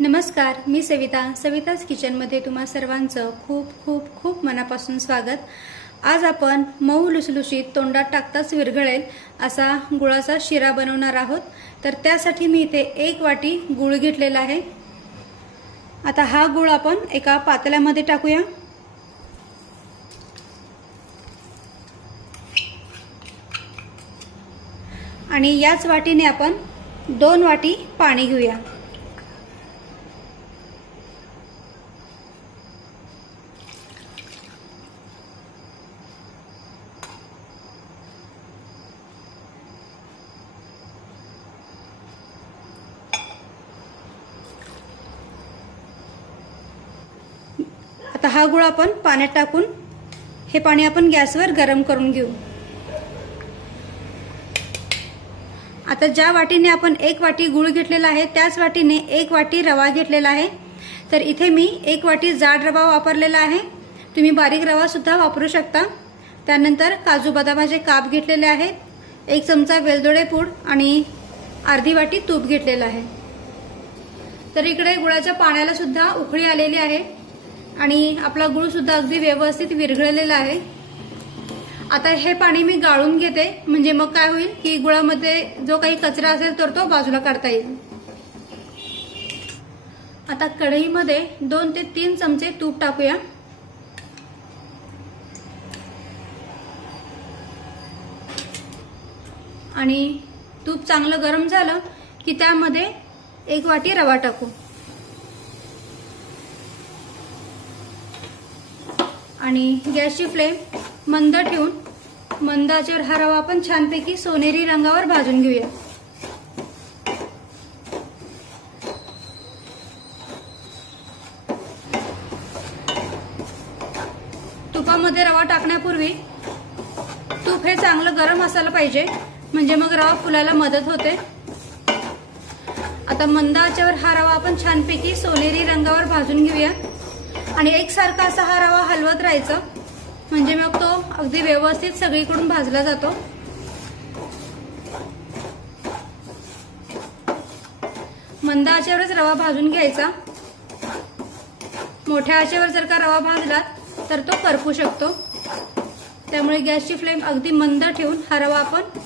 नमस्कार, मी सविताच किचनमध्ये तुम्हा सर्वांचं खूप खूप खूप मनापासून स्वागत। आज आपण मऊ लुसलुशीत तोंडात टाकताच विरघळेल असा गुळाचा शिरा बनवणार आहोत। तर त्यासाठी मी इथे 1 वाटी गुळ घेतलेला आहे। आता हा गुळ आपण एका पातेल्यामध्ये टाकूया आणि याच वाटीने आपण 2 वाटी पाणी घेऊया। आता हा गुळ आपण पाण्यात टाकून हे पाणी आपण गॅसवर गरम करून घेऊ। आता ज्या वाटीने आपण 1 वाटी गुळ घेतलेला आहे त्याच वाटीने 1 वाटी रवा घेतलेला आहे। तर इथे मी 1 वाटी जाड रवा वापरलेला आहे, तुम्ही बारीक रवा सुद्धा वापरू शकता। त्यानंतर काजू बदामाचे काप घेतलेले आहेत, 1 चमचा वेलदोडे पूड आणि अर्धी वाटी तूप घेतलेला आहे। तर इकडे गुळाच्या पाण्याला सुद्धा उकळी आलेली आहे आणि आपला गुळ सुद्धा अगदी व्यवस्थित विरघळलेला आहे। आता हे पाणी मी गाळून घेते, म्हणजे मग काय होईल की गुळामध्ये जो काही कचरा असेल तर तो बाजूला काढता येईल। आता कढईमध्ये 2 ते 3 चमचे तूप टाकूया आणि तूप चांगलं गरम झालं की त्यामध्ये 1 वाटी रवा टाकू आणि गॅसची फ्लेम मंद ठेवून मंद आचेवर हा रवा आपण छानपैकी सोनेरी रंगावर भाजून घेऊया। तुपामध्ये रवा टाकण्यापूर्वी तूप हे चांगलं गरम असायला पाहिजे, म्हणजे मग रवा फुलायला मदत होते। आता मंद आचेवर हा रवा आपण छानपैकी सोनेरी रंगावर भाजून घेऊया आणि एकसारखा असा हा रवा हलवत राहायचं, म्हणजे मग तो अगदी व्यवस्थित सगळीकडून भाजला जातो। मंद आचेवरच रवा भाजून घ्यायचा, मोठ्या आचेवर जर का रवा भाजला तर तो करपू शकतो। त्यामुळे गॅसची फ्लेम अगदी मंद ठेवून हा रवा आपण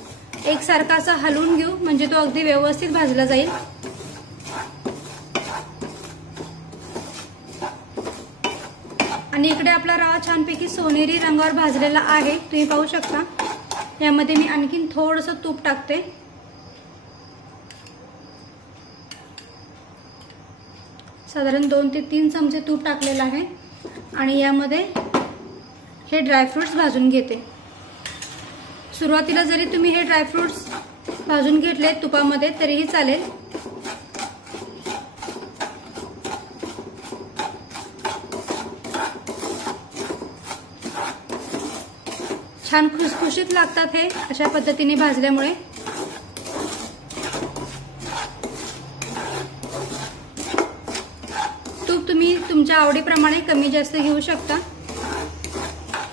एकसारखा असा हलवून घेऊ, म्हणजे तो अगदी व्यवस्थित भाजला जाईल। आणि इकडे आपला रवा छानपैकी सोनेरी रंगावर भाजलेला आहे, तुम्ही पाहू शकता। यामध्ये मी आणखीन थोडंसं तूप टाकते, साधारण 2 ते 3 चमचे तूप टाकलेलं आहे आणि यामध्ये हे ड्रायफ्रुट्स भाजून घेते। सुरुवातीला जरी तुम्ही हे ड्रायफ्रुट्स भाजून घेतले तुपामध्ये तरीही चालेल। छान खुसखुशीत लागतात हे अशा पद्धतीने भाजल्यामुळे। तूप तुम्ही तुमच्या आवडीप्रमाणे कमी जास्त घेऊ शकता।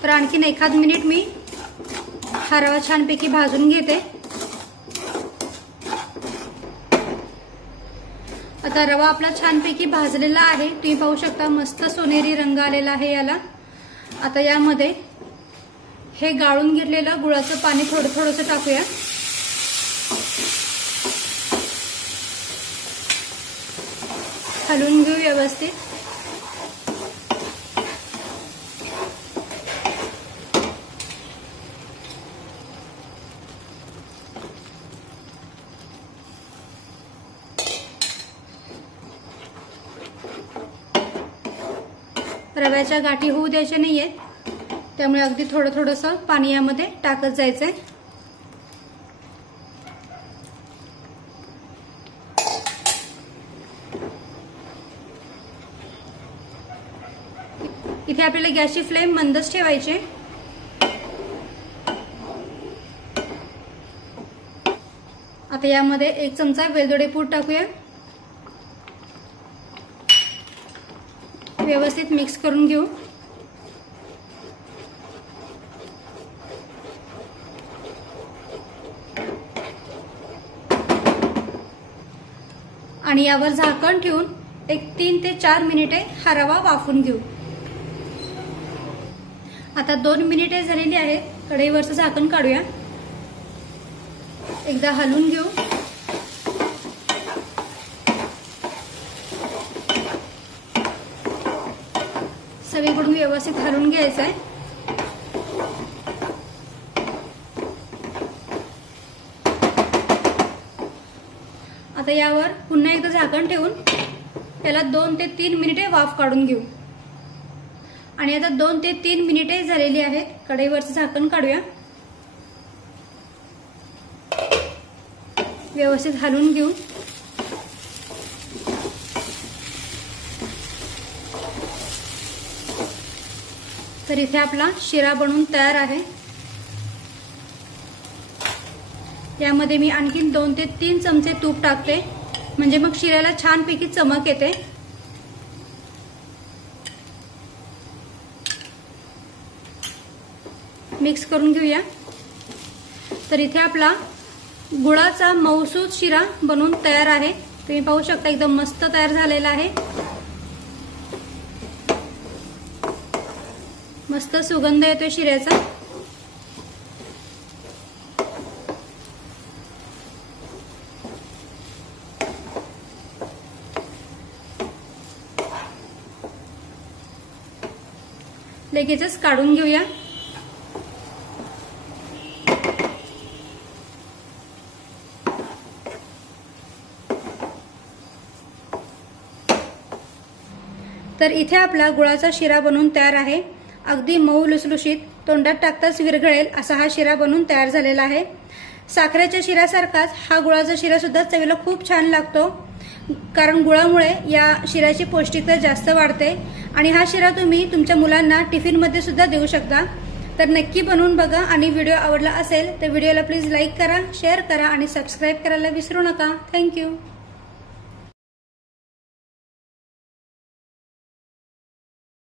तर आणखीन 1 मिनिट मी हा रवा छानपैकी भाजून घेते। आता रवा आपला छानपैकी भाजलेला आहे, तुम्ही पाहू शकता मस्त सोनेरी रंग आलेला आहे याला। आता यामध्ये हे गाळून घेतलेलं गुळाचं पाणी थोडंसं टाकूया हलवून घेऊ व्यवस्थित। रव्याच्या गाठी होऊ द्यायच्या नाहीयेत, त्यामुळे अगदी थोडंसं पाणी यामध्ये टाकत जायचंय। इथे आपल्याला गॅसची फ्लेम मंदच ठेवायची। आता यामध्ये 1 चमचा वेलदोडे पूड टाकूया, व्यवस्थित मिक्स करून घेऊ। आणि यावर झाकण ठेवून एक 3 ते 4 मिनिटे हा रवा वाफून घेऊ। आता 2 मिनिटे झालेली आहेत, कढईवरचं झाकण काढूया, एकदा हलवून घेऊ। सगळीकडून व्यवस्थित हलवून घ्यायचं आहे। आता यावर पुन्हा एकदा झाकण ठेवून त्याला 2 ते 3 मिनिटे वाफ काढून घेऊ। आणि आता 2 ते 3 मिनिटे झालेली आहेत, कढईवरचं झाकण काढूया, व्यवस्थित हलवून घेऊ। तर इथे आपला शिरा बनवून तयार आहे। यामध्ये मी आणखीन 2 ते 3 चमचे तूप टाकते, म्हणजे मग शिऱ्याला छानपैकी चमक येते। मिक्स करून घेऊया। तर इथे आपला गुळाचा मऊसूत शिरा बनवून तयार आहे। तुम्ही पाहू शकता एकदम मस्त तयार झालेला आहे। मस्त सुगंध येतोय शिऱ्याचा। लगेचच काढून घेऊया। तर इथे आपला गुळाचा शिरा बनवून तयार आहे। अगदी मऊ लुसलुशीत, तोंडात टाकताच विरघळेल असा हा शिरा बनवून तयार झालेला आहे। साखरेच्या शिऱ्यासारखाच हा गुळाचा शिरा सुद्धा चवीला खूप छान लागतो, कारण गुळामुळे या शिऱ्याची पौष्टिकता जास्त वाढते। आणि हा शिरा तुम्ही तुमच्या मुलांना टिफिनमध्ये सुद्धा देऊ शकता। तर नक्की बनवून बघा आणि व्हिडिओ आवडला असेल तर व्हिडिओला प्लीज लाईक करा, शेअर करा आणि सबस्क्राईब करायला विसरू नका। थँक्यू।